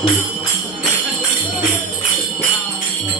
Thank you.